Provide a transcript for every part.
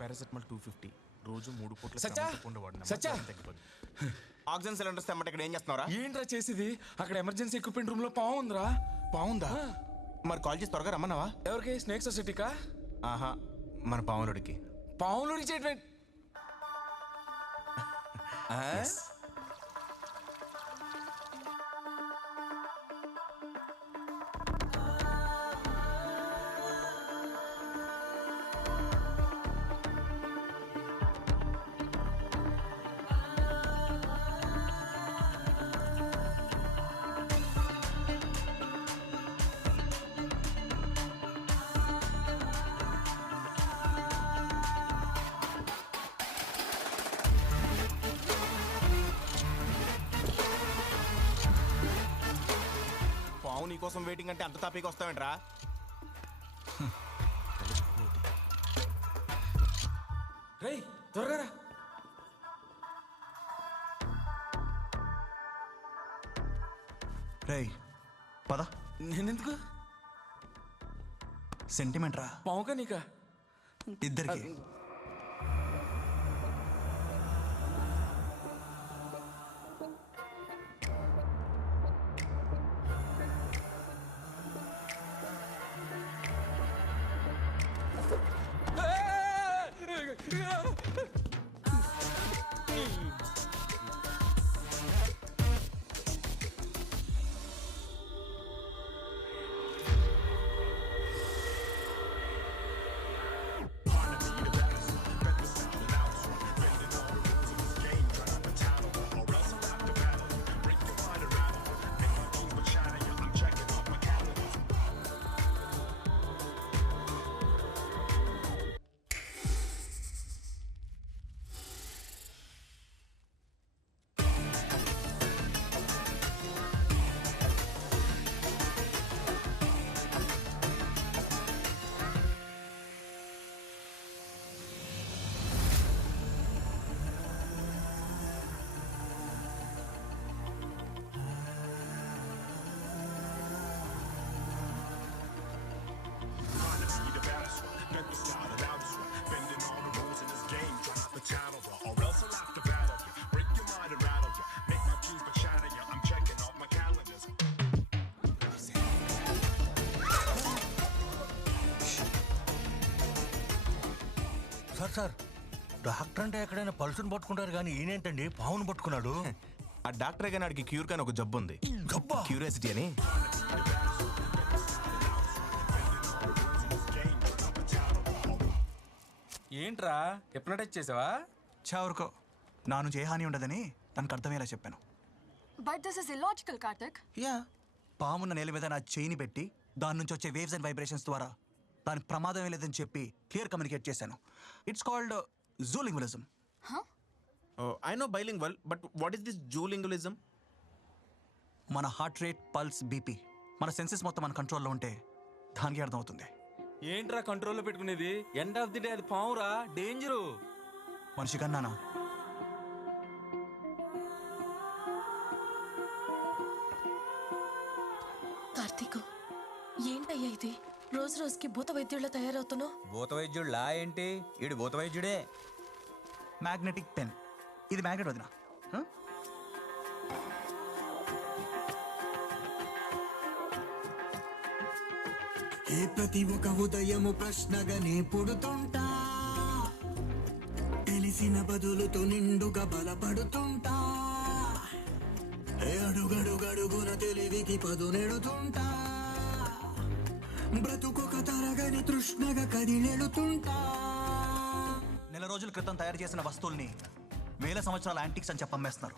Paracetamol 250 రోజు 3 పూట్ల సచ్చా! సచ్చా! తగ్గిపోతుంది. ఆక్సిజన్ సిలిండర్స్ తెమ్మంటే ఇక్కడ ఏం చేస్తున్నారా? ఏంట్రా చేసేది? అక్కడ ఎమర్జెన్సీ ఎక్విప్మెంట్ రూమ్ లో పావు ఉందిరా. పావుందా? మరి కాల్ చేసి త్వరగా రమ్మన్నావా? ఎవరికి? స్నేక్ సొసైటీకా? ఆహా, మన పావునుడికి. పావులు చేయటం. పావు నీకోసం వెయిటింగ్ అంటే అంత తాపీకి వస్తావేంట్రా? రేయ్ త్వరగా రా. రేయ్ పద. నేనెందుకు? సెంటిమెంట్ రా పావుకా నీకా? ఇద్దరికి. సార్ డాక్టర్ అంటే ఎక్కడైనా పల్సును పట్టుకుంటారు కానీ ఈయనేంటండి పావును పట్టుకున్నాడు? ఆ డాక్టర్ గానీ ఆడికి క్యూర్ కానీ ఒక జబ్బు ఉంది, క్యూరియాసిటీ అని. ఏంట్రా హిప్నటైజ్ చేసావా? చావురుకో. నా నుంచి ఏ హాని ఉండదని తనకు అర్థమయ్యేలా చెప్పాను. But this is illogical, Karthik. పామున్న నేల మీద నా చేయిని పెట్టి దాని నుంచి వచ్చే వేవ్స్ అండ్ వైబ్రేషన్స్ ద్వారా దానికి ప్రమాదం లేదని చెప్పి క్లియర్ కమ్యూనికేట్ చేశాను. It's called julingualism. I know bilingual, but what is this julingualism? మన హార్ట్ రేట్, పల్స్, బీపీ, మన సెన్సెస్ మొత్తం మన కంట్రోల్లో ఉంటే దానికి అర్థం అవుతుంది. ఏంట్రా కంట్రోల్లో పెట్టుకునేది? ఎండ్ ఆఫ్ ది డే అది పావురా, డేంజరు. మనిషి కన్నానా? కార్తీకు, ఏంటయ్యా ఇది? రోజు రోజుకి భూత వైద్యుల్లో తయారవుతున్నావు. భూత వైద్యుడు లా ఏంటి? ఈడు భూత వైద్యుడే. Magnetic pen. ఇది మ్యాగ్నెట్ వదినా. ఏ ప్రతి ఒక ఉదయము ప్రశ్నగానే పుడుతుంటా, తెలిసిన బదులుతో నిండుగా బలపడుతుంటా, ఏ అడుగడుగడుగున తెలివికి పదునెడుతుంటా, బ్రతుకొక తరగని తృష్ణగా కదిలెడుతుంటా. నెల రోజుల క్రితం తయారు చేసిన వస్తువుల్ని వేల సంవత్సరాల యాంటిక్స్ అని చెప్పమ్మేస్తున్నారు.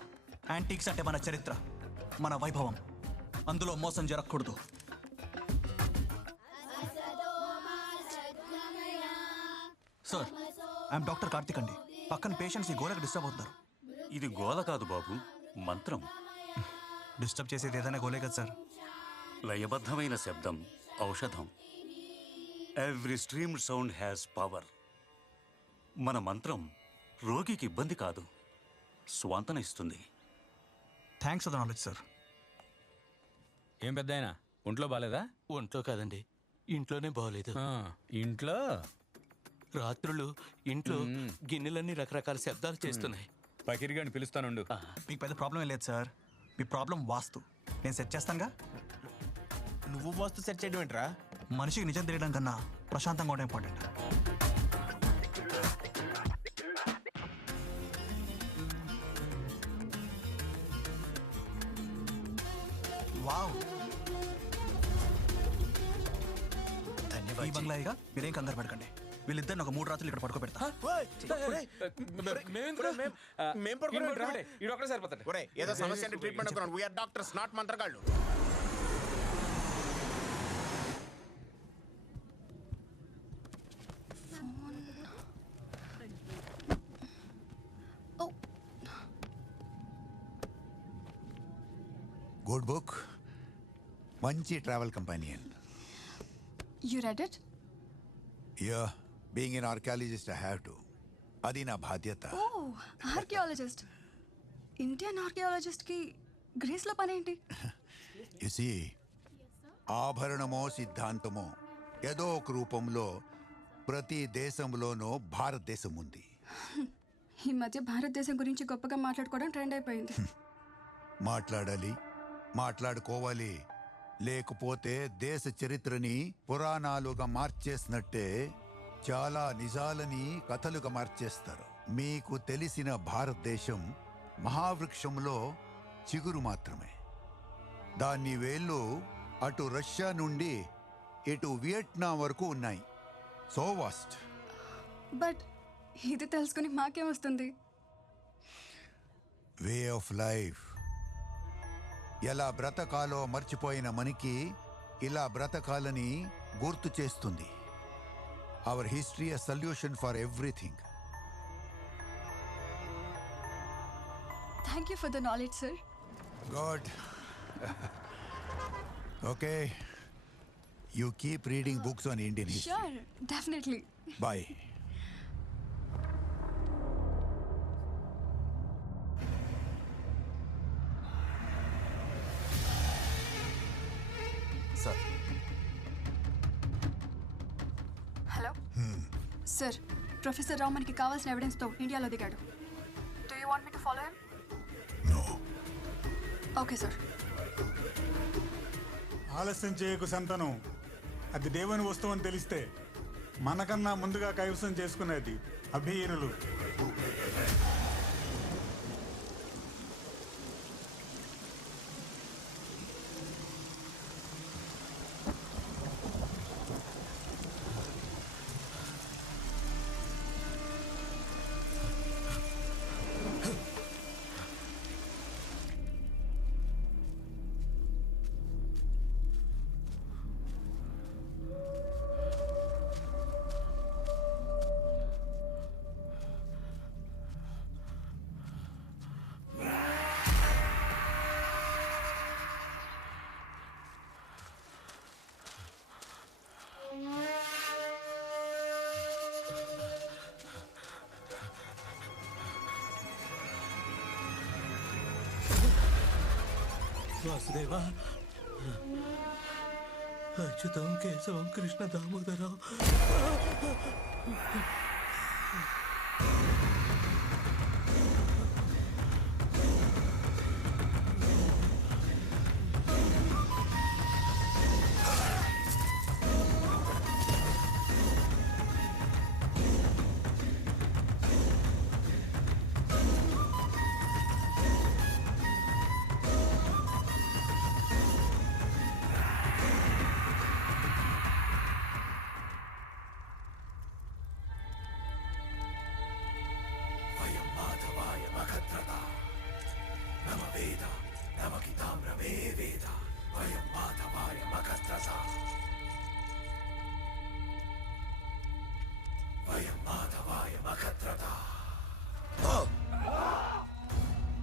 యాంటిక్స్ అంటే మన చరిత్ర, మన వైభవం. అందులో మోసం జరగకూడదు. సార్, ఐఎమ్ డాక్టర్ కార్తిక్ అండి. పక్కన పేషెంట్స్ ఈ గోలకు డిస్టర్బ్ అవుతున్నారు. ఇది గోల కాదు బాబు, మంత్రం. డిస్టర్బ్ చేసేది ఏదైనా గోలే కదా సార్. లయబద్ధమైన శబ్దం ఔషధం. Every stream sound has power. మన మంత్రం రోగికి ఇబ్బంది కాదు, స్వాంతన ఇస్తుంది. Thanks for the knowledge sir. ఏం పెద్ద ఆయన ఒంట్లో బాగాలేదా? ఒంట్లో కాదండి, ఇంట్లోనే బాగోలేదు. ఇంట్లో రాత్రులు ఇంట్లో గిన్నెలన్నీ రకరకాల శబ్దాలు చేస్తున్నాయి. పకిరిగాని పిలుస్తానుండు. మీకు పెద్ద ప్రాబ్లం ఏం లేదు సార్. మీ ప్రాబ్లం వాస్తు. నేను సెట్ చేస్తానుగా. నువ్వు వస్తు సెట్ చేయడం ఏంట్రా? మనిషికి నిజం తెలియడం కన్నా ప్రశాంతంగా ఉండడం ఇంపార్టెంట్. వావ్, ఈ బంగ్లాయిగా మీరేం కంగారు పడకండి. వీళ్ళిద్దరిని ఒక 3 రాత్రులు ఇక్కడ పడుకోబెడతా. మేం పడుకునేంట్రా? ఈడు ఒక్కడే సరిపోతాడు. ఒరేయ్, ఏదో సమస్య అంటే ట్రీట్మెంట్ అనుకున్నాను. వీఆర్ డాక్టర్స్, నాట్ మంత్రగాళ్ళు. గుడ్ బుక్, మంచి travel companion. You read it? Yeah, being an archaeologist I have to. అది నా బాధ్యత. Oh, archaeologist. Indian archaeologist కి గ్రీస్లో పని ఏంటి? యుసి, ఆభరణమో సిద్ధాంతమో ఏదో ఒక రూపంలో ప్రతి దేశంలోనూ భారతదేశం ఉంది. ఈ మధ్య భారతదేశం గురించి గొప్పగా మాట్లాడుకోవడం ట్రెండ్ అయిపోయింది. మాట్లాడాలి, మాట్లాడుకోవాలి. లేకపోతే దేశ చరిత్రని పురాణాలుగా మార్చేసినట్టే చాలా నిజాలని కథలుగా మార్చేస్తారు. మీకు తెలిసిన భారతదేశం మహావృక్షంలో చిగురు మాత్రమే. దాని వేళ్ళు అటు రష్యా నుండి ఇటు వియట్నాం వరకు ఉన్నాయి. So vast. బట్ ఇది తెలుసుకుని మాకేమొస్తుంది? Way of life. ఎలా బ్రతకాలో మర్చిపోయిన మనకి ఇలా బ్రతకాలని గుర్తు చేస్తుంది. Our history a solution for everything. Thank you for the knowledge, sir. Good. Okay. You keep reading books on Indian history. Sure, definitely. Bye. Sir, hello sir, professor Rao మనకి కావాల్సిన ఎవిడెన్స్తో ఇండియాలో దిగాడు. Do you want me to follow him? No. Okay sir. ఆలస్యం చేయకు సంతనం. అది దేవుని వస్తువు అని తెలిస్తే మనకన్నా ముందుగా కైవసం చేసుకునేది అభిహీనులు. వాసుదేవా, అచ్యుతం కేశవం కృష్ణ దామోదరం.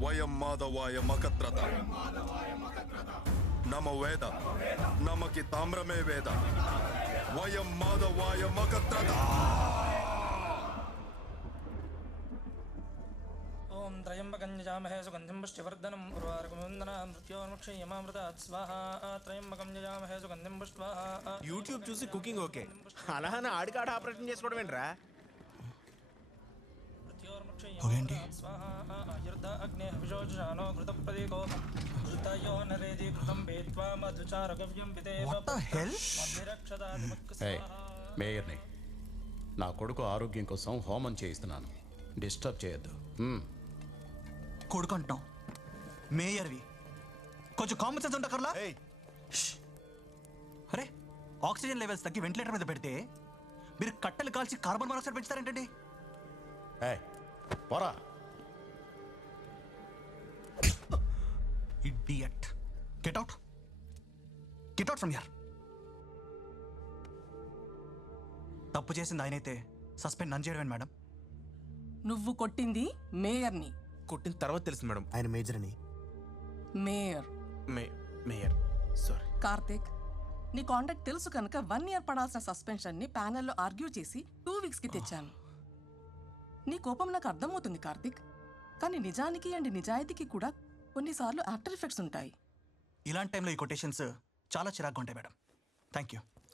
వయం మాధవాయ మకత్రత నమ వేద నమకి తామ్రమే వేద వయం మాధవాయ మకత్రత. ఓం త్రయంబకం యజామహే సుగంధిం పుష్టివర్ధనం ఉర్వారుకముందనాం మృత్యోర్ముక్షయమామృతాత్ స్వాహా. త్రయంబకం యజామహే సుగంధిం పుష్టివాహా. యూట్యూబ్ చూసి కుకింగ్ ఓకే, అలా అని ఆడికాడ ఆపరేషన్ చేసుకోవడం ఏంట్రా? ఓకేంటి स्वाहा आयुर्द अग्नेः विशोषानो घृतप्रदीको घृतयो नरेति घृतं भेत्वा मधुचारगव्यं पितेव What the hell? మేయర్ని నా కొడుకు ఆరోగ్యం కోసం హోమం చేయిస్తున్నాను, డిస్టర్బ్ చేయొద్దు. కొడుకుంటున్నాం మేయర్వి, కొంచెం కామన్ సెన్స్ ఉండకర్లా. అరే ఆక్సిజన్ లెవెల్స్ తగ్గి వెంటిలేటర్ మీద పెడితే మీరు కట్టెలు కాల్చి కార్బన్ మోనాక్సైడ్ పెంచుతారేంటండి? పోరా. Idiot. Get out. Get out from here. తప్పు చేసింది ఆయనైతే సస్పెండ్ నన్ను చేయడం మేడం. నువ్వు కొట్టింది మేయర్ని. కొట్టిన తర్వాత తెలిసింది మేడం ఆయన మేజర్ అని. Mayor mayor sorry. కార్తిక్, నీ కాంటాక్ట్ తెలుసు కనుక 1 year పడాల్సిన సస్పెన్షన్ని ప్యానెల్లో ఆర్గ్యూ చేసి 2 weeksకి తెచ్చాను. నీ కోపం నాకు అర్థమవుతుంది కార్తిక్, కానీ నిజానికి అండ్ నిజాయితీకి కూడా కొన్నిసార్లు ఆఫ్టర్ ఎఫెక్ట్స్ ఉంటాయి. ఇలాంటి టైంలో ఈ కొటేషన్స్ చాలా చిరాగ్గా ఉంటాయి మేడం. Thank you.